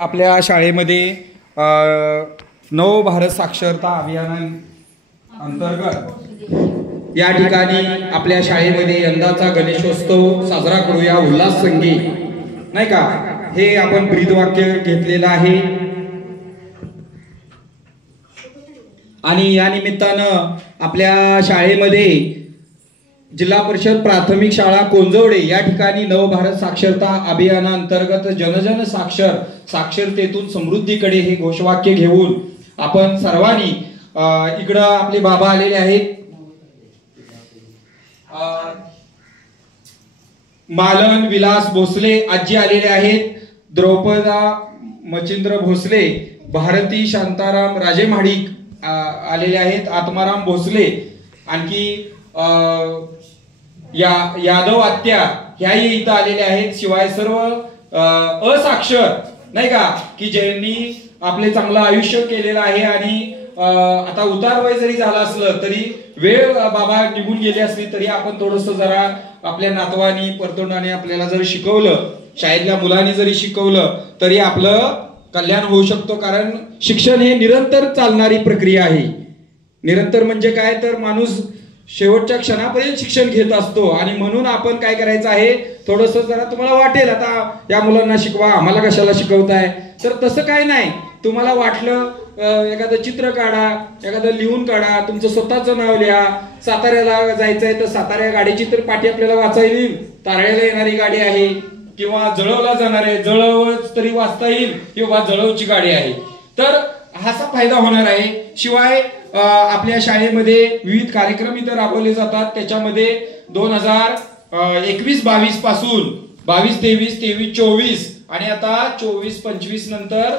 आपल्या शाळेमध्ये नव भारत साक्षरता अभियानांतर्गत या ठिकाणी आपल्या शाळेमध्ये यंदाचा गणेशोत्सव साजरा करूया उल्हास संगी, नाही का, हे आपण ब्रीदवाक्य घेतलेलं आहे। आणि या निमित्तानं आपल्या शाळेमध्ये जिल्हा परिषद प्राथमिक शाळा कोंजवडे या ठिकाणी नवभारत साक्षरता अभियानांतर्गत जनजन साक्षरतेतून समृद्धीकडे हे घोषवाक्य घेऊन आपण सर्वांनी इकडं आपले बाबा आलेले आहेत, मालन विलास भोसले आजी आलेले आहेत, द्रौपदा मचिंद्र भोसले, भारती शांताराम राजे महाडिक आलेले आहेत, आत्माराम भोसले, आणखी यादव आत्या ह्याही इथं आलेले आहेत। शिवाय सर्व असाक्षर, नाही का, की ज्यांनी आपले चांगलं आयुष्य केलेलं आहे आणि आता उतार वय जरी झालं असलं तरी वेळ बाबा निघून गेली असली तरी आपण थोडस जरा आपल्या नातवानी परतोंडाने आपल्याला जर शिकवलं, शाळेतल्या मुलांनी जरी शिकवलं तरी आपलं कल्याण होऊ शकतो। कारण शिक्षण हे निरंतर चालणारी प्रक्रिया आहे। निरंतर म्हणजे काय तर माणूस शेवटच्या क्षणापर्यंत शिक्षण घेत असतो आणि म्हणून आपण काय करायचं आहे, थोडस जरा तुम्हाला वाटेल आता या मुलांना शिकवा, आम्हाला कशाला शिकवताय, तर तसं काय नाही। तुम्हाला वाटलं एखादं चित्र काढा, एखादं लिहून काढा, तुमचं स्वतःचं नाव लिहा, साताऱ्याला जायचंय तर साताऱ्या गाडीची तर पाठी आपल्याला वाचायला येईल, तारळ्याला येणारी गाडी आहे, किंवा जळवला जाणार आहे, जळव तरी वाचता येईल, किंवा जळवची गाडी आहे, तर हाचा फायदा होणार आहे। शिवाय आपल्या शाळेमध्ये विविध कार्यक्रम इथं राबवले जातात, त्याच्यामध्ये 2021-22 पासून 22-23, 23-24 आणि आता 24-25 नंतर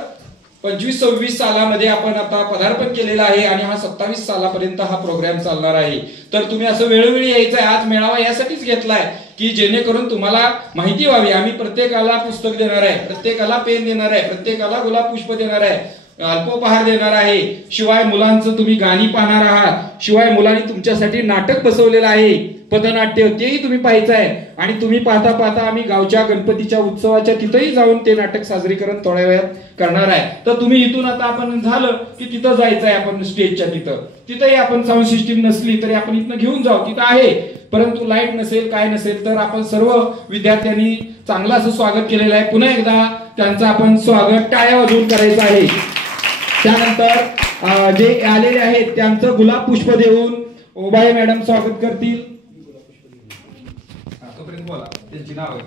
25-26 सालामध्ये आपण आता पदार्पण केलेलं आहे आणि हा 27 सालापर्यंत हा प्रोग्राम चालणार आहे। तर तुम्ही असं वेळोवेळी यायचं आहे। आज मेळावा यासाठीच घेतलाय की जेणेकरून तुम्हाला माहिती व्हावी। आम्ही प्रत्येकाला पुस्तक देणार आहे, प्रत्येकाला पेन देणार आहे, प्रत्येकाला गुलाब पुष्प देणार आहे, अल्पोपहार देणार आहे, शिवाय मुलांचं तुम्ही गाणी पाहणार आहात, शिवाय मुलांनी तुमच्यासाठी नाटक बसवलेलं आहे, पथनाट्य, तेही तुम्ही पाहायचं आहे। आणि तुम्ही पाहता पाहता आम्ही गावच्या गणपतीच्या उत्सवाच्या तिथंही जाऊन ते नाटक साजरीकरण थोड्या वेळात करणार आहे। तर तुम्ही इथून आता आपण झालं की तिथं जायचं आहे, आपण स्टेजच्या तिथंही आपण साऊंड सिस्टीम नसली तरी आपण इथनं घेऊन जाऊ, तिथं आहे, परंतु लाईट नसेल काय नसेल तर आपण सर्व विद्यार्थ्यांनी चांगलं असं स्वागत केलेलं आहे। पुन्हा एकदा त्यांचं आपण स्वागत टाळ्या वाजवून करायचं आहे। त्यानंतर जे आलेले आहेत त्यांचं गुलाब पुष्प देऊन ओबाळे मॅडम स्वागत करतील। तोपर्यंत बोला त्यांची नाव